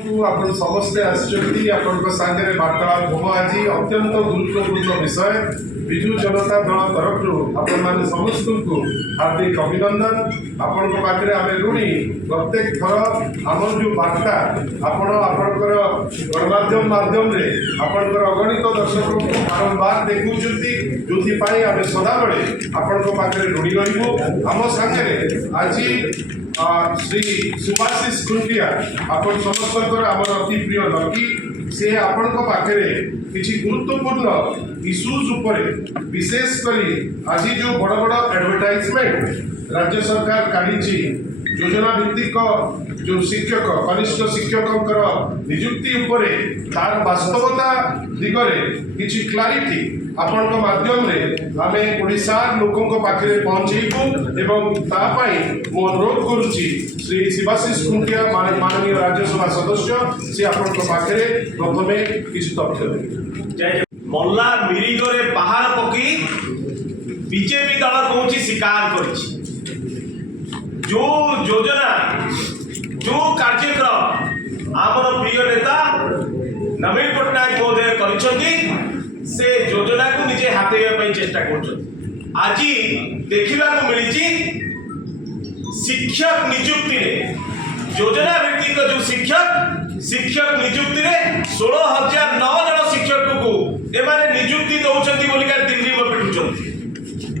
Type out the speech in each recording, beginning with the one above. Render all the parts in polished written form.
आपण समस्ते आसचंती आपण सांगे वार्तालाप हम आज अत्यंत गुरुत्वपूर्ण विषय विजु जनता दल तरफ आपण मैंने समस्त को हार्दिक अभिनंदन। आपण पाखे आम ऋणी प्रत्येक थर आम जो वार्ता आपणकर गणमाध्यम माध्यम आपणकर अगणित दर्शक को बारंबार देखुं जो आम सदाबले आपण पाखे ऋणी रही आम सांगे आज श्री सुभाषिष खुंटिया आपण समस्त आम अति प्रिय लकी से आपण पाखे किसी गुरुत्वपूर्ण इश्यूज उपरे विशेषकर आज जो बड़ बड़ एडवर्टाइजमेंट राज्य सरकार काढ़ी योजना भित्तिक जो शिक्षक कनिष्ठ शिक्षकों नियुक्ति उपरे तार वास्तवता दिगरे किसी क्लारिटी आपण माध्यम आम ओडिशार लोकों पाखे पहुँचेबू एवं तापाई मो अनुरोध करुच्ची श्री शिवाशीष खुंटिया माननीय राज्यसभा सदस्य से आपण पाखे प्रथमे किसी तथ्य मल्ला मिरिगरे पहाड़ पकी बीजेपी दल कौन स्वीकार कर जो योजना जो कार्यक्रम आमर प्रिय नेता नवीन पट्टनायक महोदय कर से योजना को निजे हाथेबा चेष्टा कर आज देखा मिली शिक्षक नियुक्ति योजना भित्तिक जो शिक्षक नियुक्ति 16,009 जन शिक्षक को एमाने नियुक्ति दौरान बोलिका दिल्ली में पिटुंट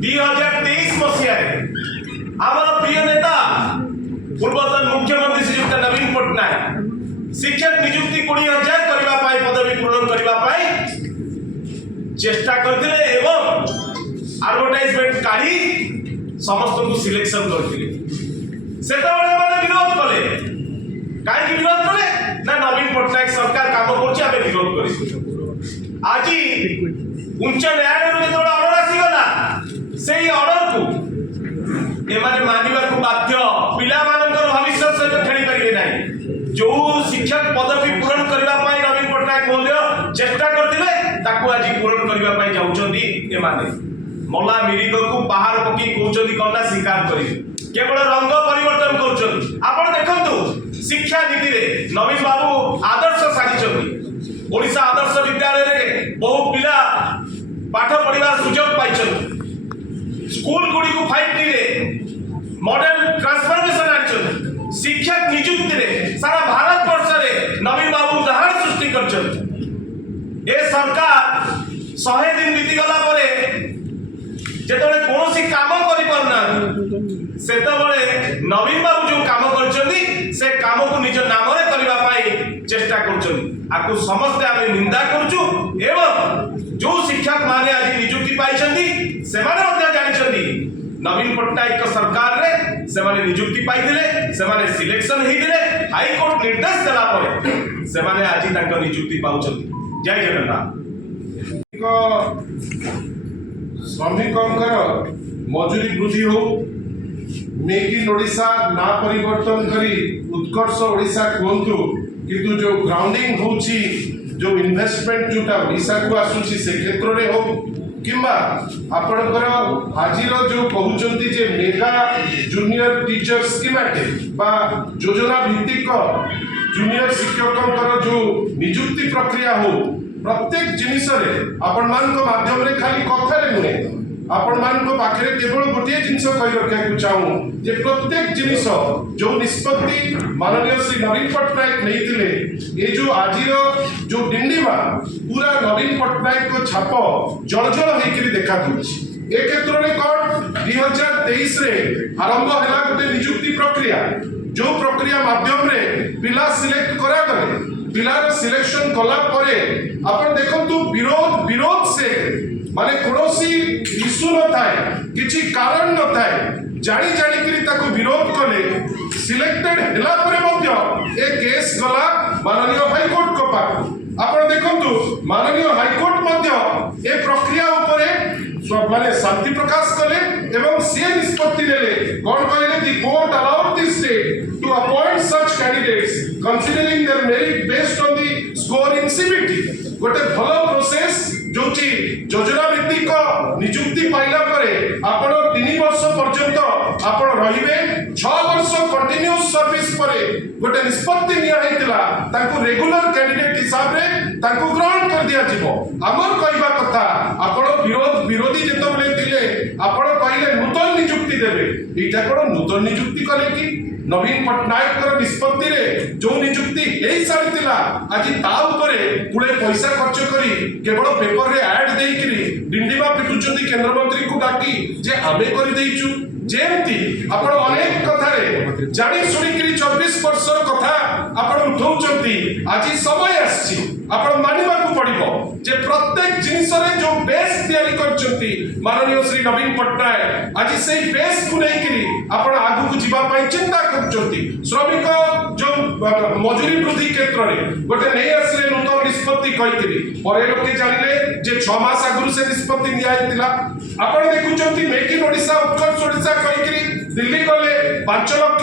2023 मसीह आमर प्रिय नेता पूर्वतन मुख्यमंत्री श्रीयुक्त नवीन पट्टनायक शिक्षक नियुक्ति 20,000 करने पदवी पूरण करने चेष्टा करते एवं एडवर्टाइजमेंट काढ़ी समस्त को सिलेक्शन करते विरोध कले कहीं विरोध कले ना नवीन पट्टनायक सरकार काम कर विरोध कर आज उच्च न्यायालय जो ऑर्डर आसीगला से ऑर्डर को एमाने मानिबा को बाध्य पिला मानकर भविष्य सहित खेली पारे ना जो शिक्षक पदवी पूरण करने नवीन पट्टनायक महोदय चेष्टा करते आज पूरण करने जाऊँगी एमाने मल्ला मिरिग को पहाड़ पकी कहते कौन स्वीकार करेंगे केवल रंग परिवर्तन कर देखु शिक्षा नीति में नवीन बाबू आदर्श साधी ओडिशा आदर्श विद्यालय में बहु पिला पाठ पढ़ा सुजोग पाई स्कूल गुड़ी को 5T मॉडल ट्रांसफॉर्मेशन आनी शिक्षक नियुक्ति में सारा भारत वर्ष में नवीन बाबू उदाहरण सृष्टि कर सरकार 100 दिन बीतीगला जिते कौन काम से नवीन बाबू जो काम से काम को निज नाम करने चेष्टा कर समस्ते आम निंदा करुचु एवं जो शिक्षक माने आज नियुक्ति पाई से जानते नवीन पट्टनायक सरकार रे से माने नियुक्ति पाई सिलेक्शन होते हाईकोर्ट निर्देश देला से माने आज नियुक्ति पाउछ। जय जगन्नाथ। श्रमिकों मजूरी वृद्धि हो मेक इन ओडिशा ना परिवर्तन करी उत्कर्ष ओडिशा कहतु किंतु जो ग्राउंडिंग होची जो इन्वेस्टमेंट जोटा ओडिशा को आसुची से क्षेत्र में हो किंबा आपणकर आज जो कहते जे मेगा जूनियर टीचर स्कीमेटिक बा योजना भित्तिक जूनियर शिक्षकों जो नियुक्ति प्रक्रिया हो प्रत्येक जिनिस आपण माध्यम खाली कथार नुहे आपण पाखे केवल गोटे जिनस कही रखा चाहूँ जे प्रत्येक जिनिस जो निष्पत्ति माननीय श्री नवीन पट्टनायक नहीं ये जो आज जो डिंडीमा पूरा नवीन पट्टनायक को छाप जलजल होकर देखा ए क्षेत्र में कौन 2023 आरंभ है गोटे नियुक्ति प्रक्रिया जो प्रक्रिया माध्यम पिला सिलेक्ट करागले पिलार सिलेक्शन कला परे आपण देखंतु विरोध से माने कोनोसी इश्यू न थाए किछि कारण न थाए जानी करी ताको विरोध कले सिलेक्टेड हैला परे मध्य ए केस गला माननीय हाईकोर्ट को पाक आपण देखंतु माननीय हाईकोर्ट मध्य ए प्रक्रिया उपरे माने शांति प्रकाश कले एवं से निष्पत्ति लेले कौन कहले the court allowed the state to appoint such candidates considering their merit based on the score in CBT गोटे भलो प्रोसेस जो योजना भित्तिक नियुक्ति पाइला परे आपण 3 वर्ष पर्यंत आपण रहिबे 6 वर्ष कंटिन्यूअस सर्विस परे गोटे निष्पत्ति रेगुलर कैंडिडेट हिसाब रे ग्रहण कर दिया जीवो आमर कहवा कथा आपण विरोधी जेतबेले थिले आपण कहले नूतन नियुक्ति देबे एटा कोन नूतन नियुक्ति करे कि नवीन पट्टनायक निष्पत्ति रे जो नियुक्ति एई सारितिला आज ता ऊपरे पुळे पैसा खर्च करी केवल पेपर रे ऐड देई करी डिंडीमा पिटुचंती केंद्र मंत्री को डाकी जे आमे करी देइचु जेमती आपण अनेक कथा रे जानी सुनी करी 24 वर्षर कथा आपण उठौचंती आज समय आछि आपण मानिबा को पड़िबो जे प्रत्येक जिनिस रे जो बेस तयारी करचंती माननीय श्री नवीन पट्टनायक आज सेही बेस को नै करी आपण आगु को जिबा पई चिंता करचंती श्रमिक जो मजूरी वृद्धि क्षेत्र रे गोटे नै आसले नूतन निष्पत्ति कहि करी परे लोके जानिले जे 6 मास आगु से निष्पत्ति निया हेतिला आपण देखुचंती मेक इन ओडिसा उत्कर्ष ओडिसा कहि करी दिल्ली गले 5 लाख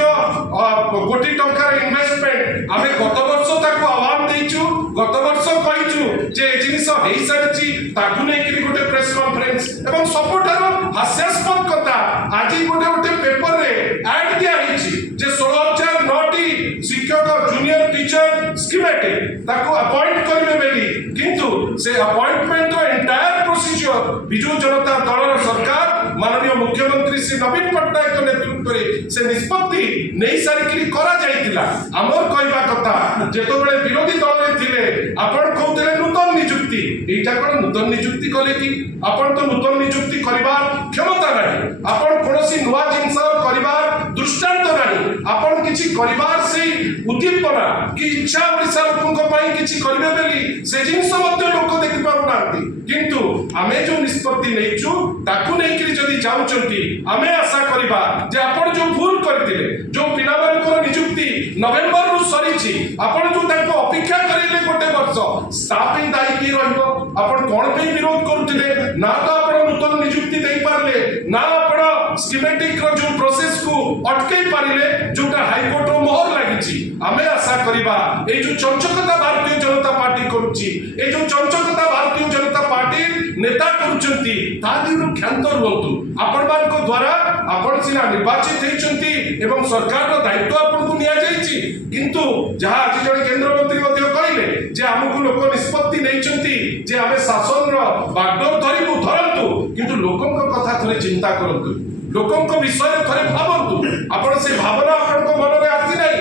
कोटी टंका इन्वेस्टमेंट आमे गत वर्ष ताको आह्वान देइछु गत वर्ष कहिछु जे जिनिस हेई सारछि ताकु नै करी गोटे प्रेस कॉन्फ्रेंस एवं सबठारो हास्यास्पद कथा आज गोटे पेपर रे ऐड दिया हिछि जे 16009 शिक्षक जूनियर टीचर स्कीमेटिक ताको अपॉइंट करबे बेली किंतु से अपॉइंटमेंट रो एंटायर प्रोसीजर बिजू जनता दल सरकार माननीय मुख्यमंत्री श्री नवीन पट्टनायक नेतृत्व रे से निष्पत्ति नै सारिकरी करा जाइतिला हमर कहबा कथा जेतबेले विरोधी दल रे थिले आपण कहउतले नूतन नियुक्ति एटा कोन नूतन नियुक्ति कले कि आपण तो नूतन नियुक्ति करिबार क्षमता नाही आपण कोनोसी नुवा जिंस करिबार दृष्टांत नाही आपण किछि करिबार से उद्दीपना कि इच्छा ओडिसा लोकन पई किछि करिबे बेली से जिंस मध्ये लोक देखि पारु नांती किंतु आमे जो निष्पत्ति नेइछु ताकु नै कि जदी जाउचंती आमे आशा करिबा जे आपण जो भूल करथिले जो पिलामानकर नियुक्ति नवेम्बर रु सरीछि आपण जो ताको अपेक्षा करिले गोटे वर्ष स्टाफिंग दायी की रहइबो आपण कोन पे विरोध करथिले ना तो आपण नूतन नियुक्ति देई पारले ना आपण स्कीमेटिक रो जो प्रोसेस को अटकै पारिले जोटा हाई कोर्ट रो मोहर लागिछि आमे आशा करिबा ए जो चंचकता भारतीय जनता पार्टी करूछि ए जो चंचकता भारतीय जनता पार्टी नेता करूचंती तादिरु ख्यात रहंतु आपण मान को द्वारा आपण सिना निर्वाचित हेचंती एवं सरकार रो दायित्व आपण को निया जाईछि किंतु जहा आज जने केंद्र मंत्री मध्ये कहले जे हमकु लोक निष्पत्ति नेइचंती जे आमे शासन रो बागडोर धरिबु धरंतु किंतु लोकन को कथा थरे चिंता करंतु लोकन को विषय थरे भाबंतु आपण से भावना आपण को मन रे आसी नै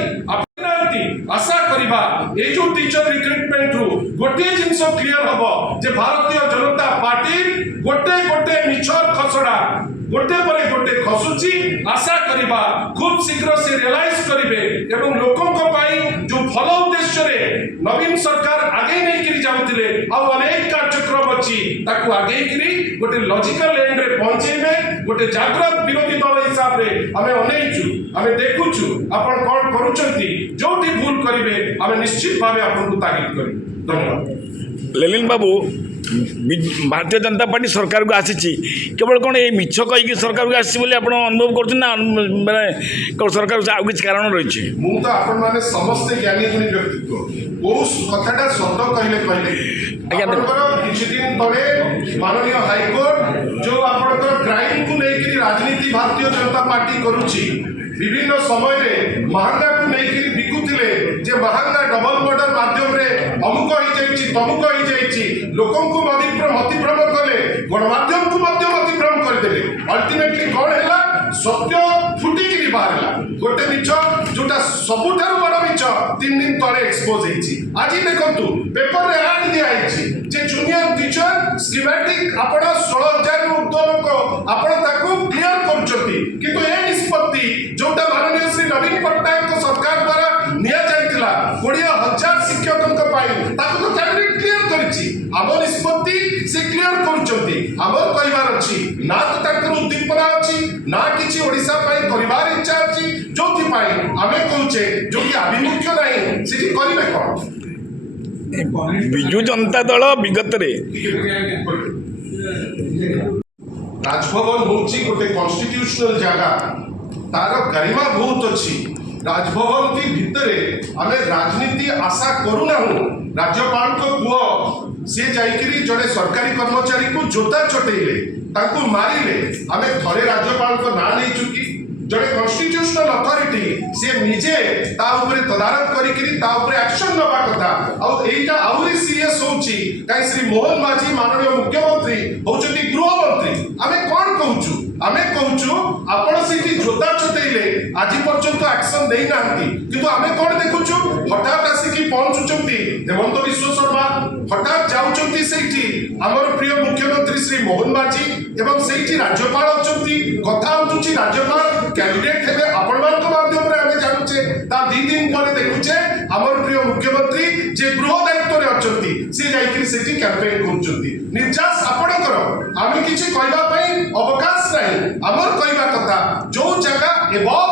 आशा करिबा ए जो टीचर रिक्रुटमेंट रु गोटे जिंस क्लियर हबो जे भारतीय जनता पार्टी गोटे गोटे मिछर खसडा गोटे परे गोटे खसुची आशा करिबा खूब शीघ्र से रियलाइज करिवे एवं लोकन को पाई जो फल उद्देश्य रे नवीन सरकार आगे नै करी जाउतिले आ अनेक कार्यक्रम अछि ताकू आगे करी गोटे लॉजिकल एंड रे पहुंचेबे गोटे जागृत विरोधी दल हिसाब रे हमें अनेइछु हमें देखुछु आपण कोन करूचंती जोटी भूल करिवे हमें निश्चित भावे आपण को ताकीद करी धन्यवाद लेलिन बाबू भारतीय जनता पार्टी सरकार को आसी केवल कौन ये मिछ कहीकि सरकार को आसी आप अनुभव कर सरकार आउ किसी कारण रही मु तो आपण माने समस्त ज्ञानी गुणी व्यक्तित्व ओ कथाटा शब्द कहले किछि दिन तले माननीय हाईकोर्ट जो आपनकर क्राइम को लेकर राजनीति भारतीय जनता पार्टी करूची विभिन्न समय रे महंगा को लेकर बिकुथिले जे महंगा डबल मर्डर माध्यम रे अमुक हो जाइछि तमुक हो जाइछि लोकन को मतिभ्रम कले गणमाध्यम को मतिभ्रम कर देले अल्टीमेटली कोन हैला सत्य फुटी की बाहरला गोटे मिछ जोटा सबुठार बड़ मिछ 3 दिन तले एक्सपोज हेछि आज देखंतु पेपर रे ऐड दिया हेछि जे जूनियर टीचर स्कीमेटिक आपण 16000 ऊर्ध्व को आपण ताको क्लियर करछथि किंतु ए निष्पत्ति जोटा माननीय श्री नवीन पट्टनायक सरकार द्वारा निया जाइतिला 20000 शिक्षकक पाई ताको तो कैबिनेट क्लियर करिछि आम निष्पत्ति से क्लियर करछथि हमर कहबार अछि ना तो ताकर उद्दीपना अछि ना किछि ओडिसा पाई परिवार इच्छा अछि जोथि पाई आमे कहूचे जो कि अभिमुख्य नाही सेठी करिवे कोन विजु जनता दल विगत रे राजभवन होची गोटे कॉन्स्टिट्यूशनल जगह तार गरिमा बहुत अच्छी राजभवन की भितरे आमे राजनीति आशा करूना राज्यपाल को पुओ से जाइकरी जड़े सरकारी कर्मचारी को जोता चटेले ताको मारिले आमे थरे राज्यपाल को ना नहीं चुकी जड़े कन्स्टिट्यूशनल अथॉरिटी से निजे ता ऊपर तदारक करिकरी ता ऊपर एक्शन नबा कथा और एटा आउरी सीरियस होची काई श्री मोहन माझी माननीय मुख्यमंत्री होचती गृह मंत्री आमे कोन कहूचु आमे कहूचु आपण सेठी जोता चतेइले आज पर्यंत एक्शन देई नांती किंतु आमे कोन देखुचु हठात आसिकी पहुंचुचंती हेमंत विश्व शर्मा हठात जाउचंती सेठी हमर प्रिय मुख्यमंत्री श्री मोहन माझी एवं सेठी राज्यपाल अचंती कथा होचुची राज्यपाल कैंडिडेट हेबे आपण मानक माध्यम रे आमे जानुचे ता 2 दिन परे देखुचे हमर प्रिय मुख्यमंत्री जे गृह दायित्व रे अचंती से जाईकरी सेठी कैंपेन करूचंती निर्जास आपणकर आमे किछि कहबा पई अवकाश नाही हमर कहबा कथा जो जगह एवं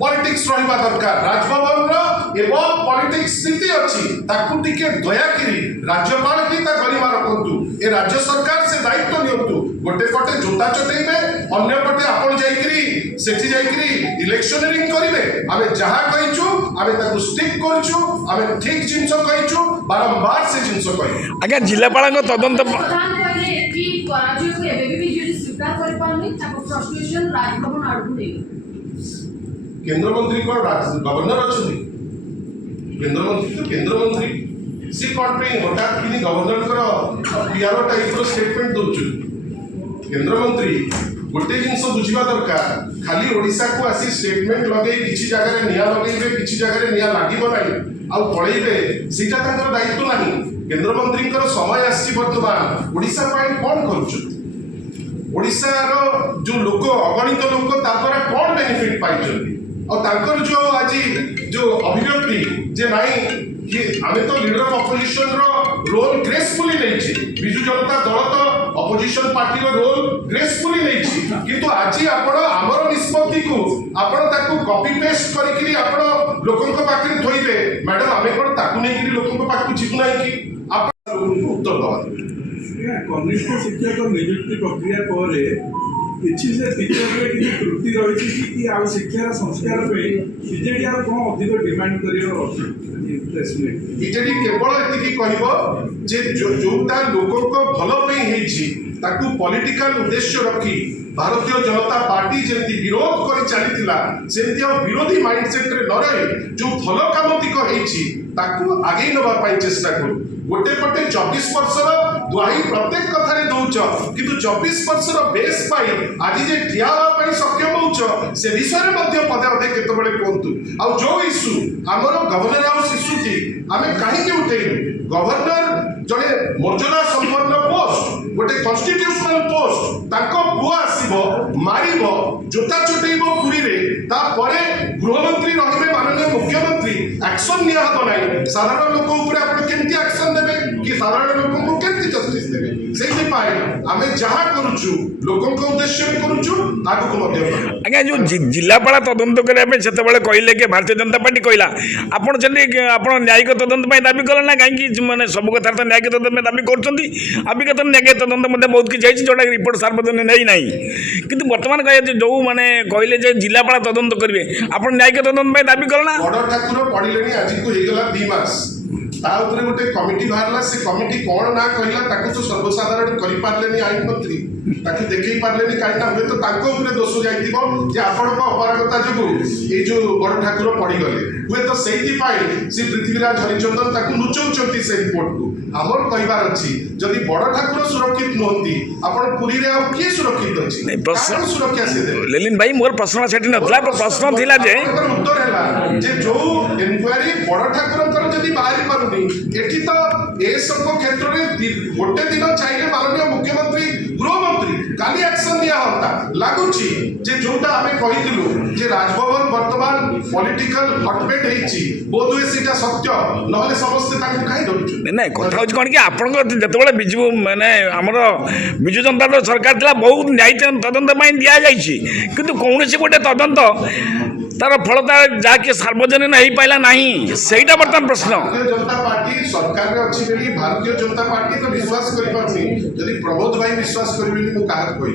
पॉलिटिक्स रहिबा दरकार राजभवन रो एवं पॉलिटिक्स स्थिति अछि ताकू टिके दया करी राज्यपाल भी ता गरिमा रखंतु ए राज्य सरकार से दायित्व नियंतु गोटे पटे जोता चटेइबे अन्य पटे आपण जाईकरी सेठी जाईकरी इलेक्शनरिंग करिवे आमे जहा कहिचु आमे ताकू स्टिक करचु आमे ठीक जिंस कहिचु बारंबार से जिंस कहि आज्ञा जिलापाल तदंत प्रधान कहले कि राज्य को एबे भी बिजेडी स्वीकार कर पाउनी ताको फ्रस्ट्रेशन राजभवन आडू नै केंद्र मंत्री को गवर्नर अच्छी केंद्र मंत्री तो केंद्र मंत्री सी कौन पे हठात कि गवर्नर पीआर टाइप स्टेटमेंट दौर केंद्र मंत्री गोटे जिनस बुझा दरकार खाली ओडिशा को आसी स्टेटमेंट लगे किसी जगह निया लगे किसी जगह निया लगे ना पलैबे सीटा दायित्व ना केंद्र मंत्री समय आसी बर्तमान ओडिशा कौन करूशार जो लोक अगणित लोक द्वारा कौन बेनिफिट पाई और तांकर जो आज जो अभिव्यक्ति जे नहीं कि आमे तो लीडर ऑफ अपोजिशन रो रोल ग्रेसफुली नहीं बिजू जनता दल तो अपोजिशन पार्टी रो रोल ग्रेसफुली नहीं किंतु आज आपण हमर निष्पत्ति को आपण ताकू कॉपी पेस्ट करिकरी आपण लोकन को पाखरे थोइबे मैडम आमे कोन ताकू नै कि लोकन को पाखु जिबु नै कि आपण उत्तर दवा कनिष्ठ शिक्षक नियुक्ति प्रक्रिया पर किसी से टीचर में किसी त्रुटि रही कि आ शिक्षार संस्कार पे बीजेडी आ कौन अधिक डिमांड करियो बीजेडी केवल एतिकी कहबो जे जोटा लोकन को भलो पे हेछि ताकू पॉलिटिकल उद्देश्य रखी भारतीय जनता पार्टी जेंति विरोध कर चलीथिला सेंति आ विरोधी माइंडसेट रे न रही जो भलो काम तिक हेछि ताकू आगे नबा पाई चेष्टा करू गोटे पटे 24 वर्षर दुआई प्रत्येक कथारे दौच किंतु 24 वर्षर बेस पाई आज जे ठिया पाई सक्षम होउच से विषय रे मध्य पदे अधे केतबेले कोंतु आ जो इशू हमर गवर्नर हाउस इशू थी आमे काहे के उठेइनु गवर्नर जने मर्यादा संपन्न पोस्ट गोटे कन्स्टिट्यूशनल पोस्ट ताको पुआ आसीबो मारिबो जोता चटेइबो पुरी रे ता परे गृहमंत्री रहिबे माननीय मुख्यमंत्री एक्शन निया हबो नाही साधारण लोक ऊपर आपण केंति एक्शन देबे कि साधारण लोक को केंति जस्टिस देबे सेहि पाए आमे जहा करूछु लोकन को उद्देश्य में करूछु आगु को मध्य आज्ञा जो जिलापाल तदंत करने से कहले कि भारतीय जनता पार्टी कहला आपड़ आप न्यायिक तदंत दाबी कले ना कहीं मैंने सब कथार तो न्यायिक तदंत दाबी कर न्यायिक तदंत बहुत किसी जोटा रिपोर्ट सार्वजनिक नहीं ना कि बर्तमान कहे जो मैंने कहले जिलापाल तदंत करेंगे आप न्यायिक तदंत दाबी कले ना बड़ ठाकुर पड़े आज को होगला 2 मास ताऊपर गोटे कमिटी बाहरला से कमिटी कौन ना कहला ताकू तो सर्वसाधारण करि पारलेनी आईन मंत्री ताकू देखै पारलेनी काइना हुए तो ताको ऊपर दोष जाइतिबो जे आपण को अपारगता जगु ए जो बड़ ठाकुर पड़ी गले हुए तो सेहि पाई श्री पृथ्वीराज हरिचंदन ताकू नुचौचंती से रिपोर्ट को हमर कहबार अछि जदि बड़ ठाकुर सुरक्षित नहंती आपण पुरी रे आ के सुरक्षित अछि नहीं प्रश्न सुरक्षा से दे लेलिन भाई मोर प्रश्न सेठी नथला प्रश्न थिला जे उत्तर हैला जे जो इंक्वायरी बड़ ठाकुरकर जदि बाहरी पर एठी तो ए सब क्षेत्र में गोटे दिन चाहिए माननीय मुख्यमंत्री गृहमंत्री काली एक्शन दिया होता लागुची जे जोटा आमे कहिदिलु जे राजभवन वर्तमान पॉलिटिकल हटबेट हेछि बोधुए सीटा सत्य नहले समस्त ताकू काई धरछु नहीं कथा हूँ कौन कि आपण जो विजु मैंने आमर विजु जनता दल सरकार था बहुत न्यायिक तदंत दि किंतु कौन गोटे तदंत तार फलता जहाँकि सार्वजनिक हो पाला ना सहीटा बर्तमान प्रश्न भारतीय जनता पार्टी सरकार में अच्छी बेली भारतीय जनता पार्टी तो विश्वास करि पारनी यदि प्रमोद भाई विश्वास करिबेनी मु काहा कहबी